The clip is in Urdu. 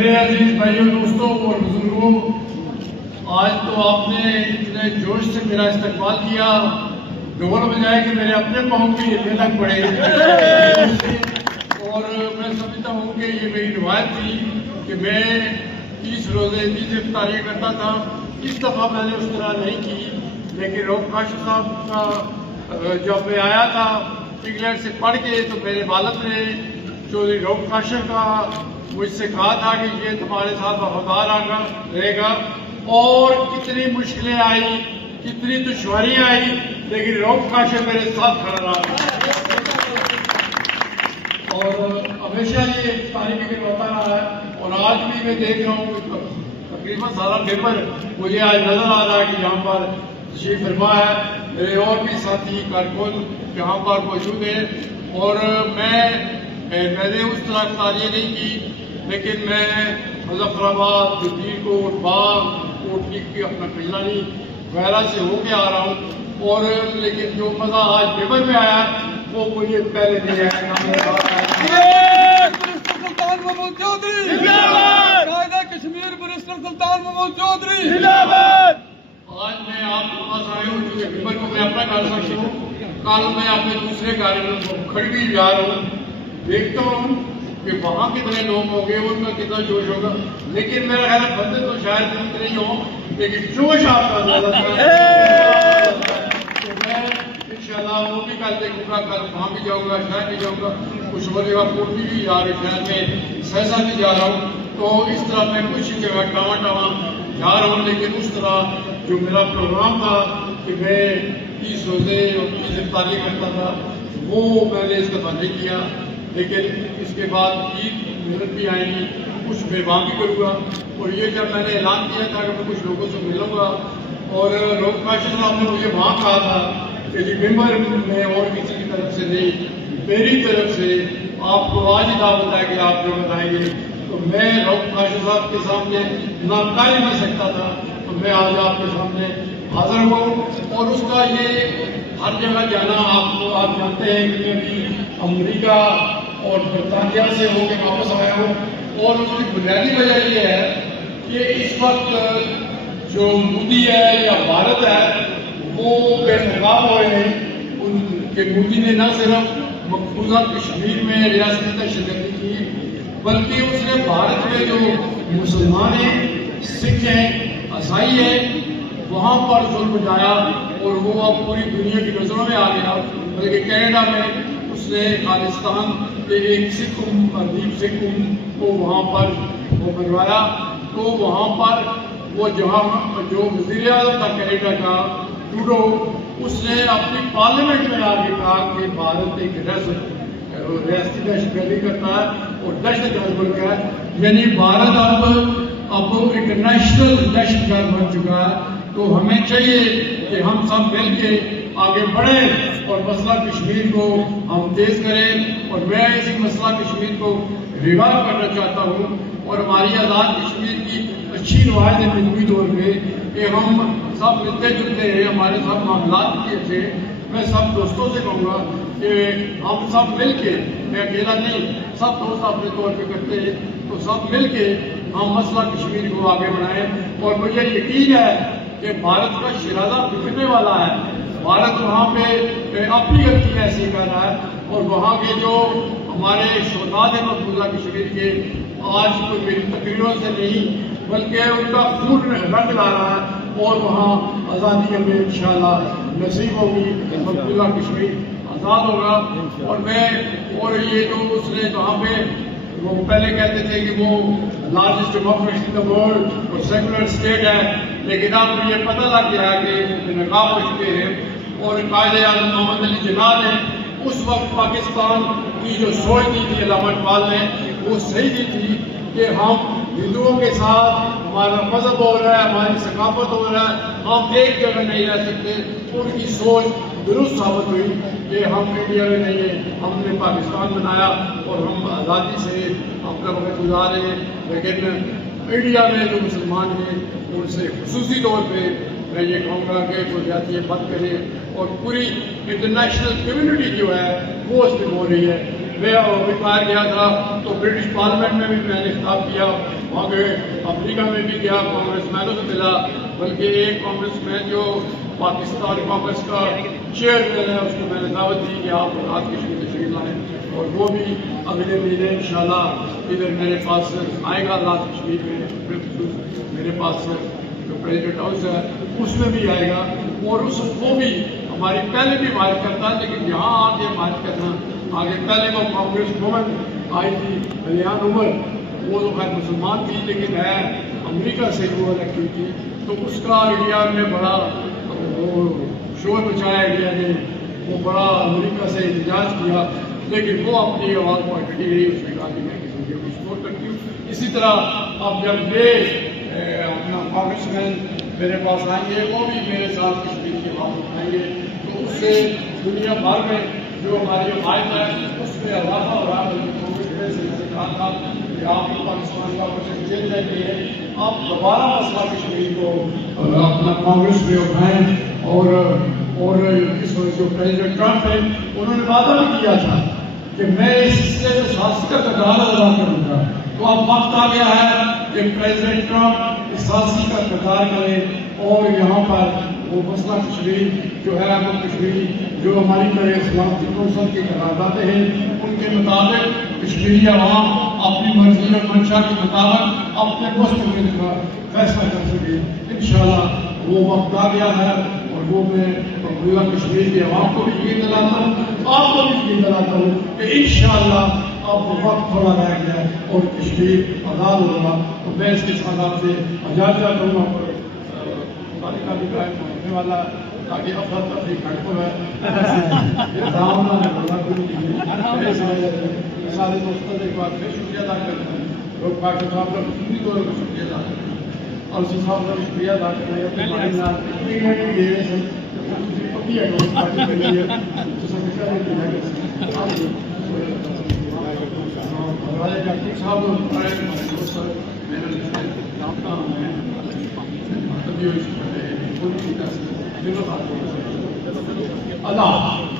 میرے عزیز بھائیوں دوستوں اور بزرگوں، آج تو آپ نے اتنے جوش سے میرا استقبال کیا، ڈول بجائے کہ میرے اپنے پاؤں کی ہلنے لگ پڑے اور میں سمجھتا ہوں کہ یہ میری روایت تھی کہ میں 30 روزے 30 افطاریاں کرتا تھا۔ اس دفعہ میں نے اس طرح نہیں کی، لیکن روب کاشف صاحب کا جب میں آیا تھا انگلینڈ سے پڑھ کے تو میرے والد نے چودھری روب کاشف کا مجھ سے کہا تھا کہ یہ تمہارے ساتھ وفادار رہے گا، اور کتنی مشکلیں آئی، کتنی دشواریاں آئی، لیکن روب کاشف میرے ساتھ کھڑا رہا اور ہمیشہ یہ تعریف کے ہوتا رہا ہے۔ اور آج بھی میں دیکھ رہا ہوں تقریباً سارا پیپر مجھے آج نظر آ رہا ہے کہ یہاں پر تشریف فرما ہے، میرے اور بھی ساتھی کارکن یہاں پر موجود ہیں، اور میں نے اس طرح افطاریاں نہیں کی، لیکن میں مظفر آباد، جدید کوٹ، باغ، کوٹلی کی اپنا کجلانی وغیرہ سے ہو کے آ رہا ہوں، اور لیکن جو مزہ آج پیپر میں آیا وہ مجھے پہلے نہیں آیا۔ سلطان محمود چودھری قائد کشمیر برسٹر سلطان محمود چودھری آج میں آپ کے پاس آیا ہوں کیونکہ پیپر کو میں اپنا کر سکتا ہوں، کل میں اپنے دوسرے کارکن کھڑی جا رہا ہوں، دیکھتا ہوں کہ وہاں کتنے لوگ ہوں گے، ان کا کتنا جوش ہوگا، لیکن میرا خیال ہے بندے تو شاید اتنے ہی ہوں، لیکن جوش آپ کا زیادہ تھا۔ تو میں انشاءاللہ وہ بھی کل دیکھوں گا، کل وہاں بھی جاؤں گا، شاید بھی جاؤں گا، کچھ بولے گا کوٹلی بھی جا رہے، شاید میں سہسا بھی جا رہا ہوں، تو اس طرح میں کچھ جگہ ٹاواں جا رہا ہوں، لیکن اس طرح جو میرا پروگرام تھا کہ میں 30 روزے اور 30 افطاریاں کرتا تھا وہ میں نے اس دفعہ نہیں کیا، لیکن اس کے بعد عید محرم بھی آئیں گی، کچھ میں وہاں بھی کروں گا، اور یہ جب میں نے اعلان کیا تھا کہ میں کچھ لوگوں سے ملوں گا، اور روب کاشف صاحب نے مجھے وہاں کہا تھا کہ جی ممبر میں اور کسی کی طرف سے نہیں، میری طرف سے آپ کو آج ہی دعوت ہے کہ آپ جو بتائیں گے، تو میں روب کاشف صاحب کے سامنے ناکاری نہیں سکتا تھا، تو میں آج آپ کے سامنے حاضر ہوں، اور اس کا یہ ہر جگہ جانا آپ جانتے ہیں کہ میں بھی امریکہ اور برطانیہ سے ہو کے واپس آیا ہوں، اور اس کی بنیادی وجہ یہ ہے کہ اس وقت جو مودی ہے یا بھارت ہے وہ بے نقاب ہوئے ہیں، ان کے مودی نے نہ صرف مقبوضہ کشمیر میں ریاستی دہشتگردی کی، بلکہ اس نے بھارت میں جو مسلمان ہیں، سکھ ہیں، عیسائی ہیں، وہاں پر ظلم ڈایا، اور وہ اب پوری دنیا کی نظروں میں آ گیا، بلکہ کینیڈا میں اس نے خالصتان کے ایک سکھ ادیب سکھ کو وہاں پر وہ بنوایا، تو وہاں پر وہ جہاں جو وزیر اعظم تھا کینیڈا کا ٹروڈو، اس نے اپنی پارلیمنٹ میں آ کے کہا کہ بھارت ایک ریاستی دہشت گردی کرتا ہے اور دہشت گرد ملک ہے، یعنی بھارت اب انٹرنیشنل دہشت گرد بن چکا ہے، تو ہمیں چاہیے کہ ہم سب مل کے آگے بڑھیں اور مسئلہ کشمیر کو ہم تیز کریں، اور میں اسی مسئلہ کشمیر کو ریوائیو کرنا چاہتا ہوں، اور ہماری آزاد کشمیر کی اچھی روایت ہے فلمی طور پہ کہ ہم سب ملتے جلتے ہیں، ہمارے سب معاملات بھی اچھے، میں سب دوستوں سے کہوں گا کہ ہم سب مل کے، میں اکیلا نہیں، سب دوست اپنے طور پہ کرتے ہیں، تو سب مل کے ہم مسئلہ کشمیر کو آگے بڑھائیں، اور مجھے یقین ہے کہ بھارت کا شرازہ بکھرنے والا ہے، بھارت وہاں پہ اپنی غلطی ایسی کر رہا ہے، اور وہاں کے جو ہمارے شہداء ہیں مقبوضہ کشمیر کے، آج کوئی میری تقریروں سے نہیں بلکہ ان کا خون رنگ لا رہا ہے، اور وہاں آزادی ہمیں انشاءاللہ نصیب ہوگی، مقبوضہ کشمیر آزاد ہوگا، اور یہ جو اس نے وہاں پہ وہ پہلے کہتے تھے کہ وہ largest democracy in the world اور سیکولر اسٹیٹ ہے، لیکن اب یہ پتہ لگ گیا ہے کہ نقاب ہو چکے ہیں، اور قائد اعظم محمد علی جناح نے اس وقت پاکستان کی جو سوچ دی تھی علامہ اقبال نے، وہ صحیح دی تھی کہ ہم ہندوؤں کے ساتھ ہمارا مذہب ہو رہا ہے، ہماری ثقافت ہو رہا ہے، ہم ایک جگہ نہیں رہ سکتے، ان کی سوچ درست ثابت ہوئی کہ ہم انڈیا میں نہیں ہیں، ہم نے پاکستان بنایا اور ہم آزادی سے اپنا وقت گزارے ہیں، لیکن انڈیا میں جو مسلمان ہیں ان سے خصوصی طور پہ میں یہ کہوں گا کہ وہ جاتیہ بند کریں، اور پوری انٹرنیشنل کمیونٹی جو ہے وہ اس میں بول رہی ہے۔ میں باہر گیا تھا تو برٹش پارلیمنٹ میں بھی میں نے خطاب کیا وہاں گئے افریقہ میں بھی گیا، کانگریس مینوں سے ملا، بلکہ ایک کانگریس مین جو پاکستان کانگریس کا چیئرمین ہے اس کو میں نے دعوت دی کہ آپ رات کی شروع تشریف لائیں، اور وہ بھی اگلے مہینے انشاءاللہ ادھر میرے پاس آئے گا رات کی شریف میں، بالخصوص میرے پاس جو پریزیڈنٹ ہاؤس ہے اس میں بھی آئے گا، اور اس وہ بھی ہماری پہلے بھی بات کرتا ہے، لیکن یہاں آگے بات کرنا آگے پہلے وہ کانگریس وومن آئی تھی کلیان عمر، وہ تو خیر مسلمان تھی لیکن ہے امریکہ سے وہ الیکٹ ہوئی تھی، تو اس کا انڈیا میں بڑا وہ شور مچایا انڈیا نے، وہ بڑا امریکہ سے احتجاج کیا، لیکن وہ اپنی آواز کو اٹھتی رہی، اس نے کہا کہ میں کسی کو سپورٹ کرتی ہوں۔ اسی طرح اب جب یہ اپنا کانگریس مین میرے پاس آئیں گے، وہ بھی میرے ساتھ کشمیر کی بات اٹھائیں گے، تو اس سے دنیا بھر میں جو ہماری حمایت ہے اس میں اضافہ ہو رہا ہے۔ کانگریس میں سے میں نے کہا تھا کہ آپ پاکستان کا پروجیکٹ چینج ہے کہ آپ دوبارہ مسئلہ کشمیر کو اپنا کانگریس میں اٹھائیں، اور اس وقت جو پریزیڈنٹ ٹرمپ ہے انہوں نے وعدہ بھی کیا تھا کہ میں اس سلسلے میں سازش کا کردار ادا کروں گا، تو اب وقت آ گیا ہے کہ پریزیڈنٹ ٹرمپ اس سازشی کا کردار کرے، اور یہاں پر وہ مسئلہ کشمیر جو ہے وہ کشمیری جو ہماری طرح سلامتی کونسل کی قراردادیں ہیں ان کے مطابق کشمیری عوام اپنی مرضی اور منشا کے مطابق اپنے مستقبل کا فیصلہ کر سکے۔ انشاءاللہ وہ وقت آ گیا ہے، اور وہ میں اللہ کشمیر کے عوام کو بھی یقین دلاتا ہوں، آپ کو بھی یقین دلاتا ہوں کہ انشاءاللہ اب وقت تھوڑا رہ گیا اور کشمیر آزاد ہوگا۔ تو میں اس کے ساتھ آپ سے اجازت کروں گا، کا بھی قائم ہونے والا تاکہ افراد تفریح گھٹ ہو ہے رام سارے دوستوں ایک بار پھر شکریہ ادا کرتا ہوں، لوگ پاکستان صاحب کا خصوصی طور پر شکریہ ادا کرتا ہوں، اور اسی صاحب کا شکریہ ادا کرنا ہے اپنے بھائی نام دے رہے سن پکی ہے پارٹی کے لیے اللہ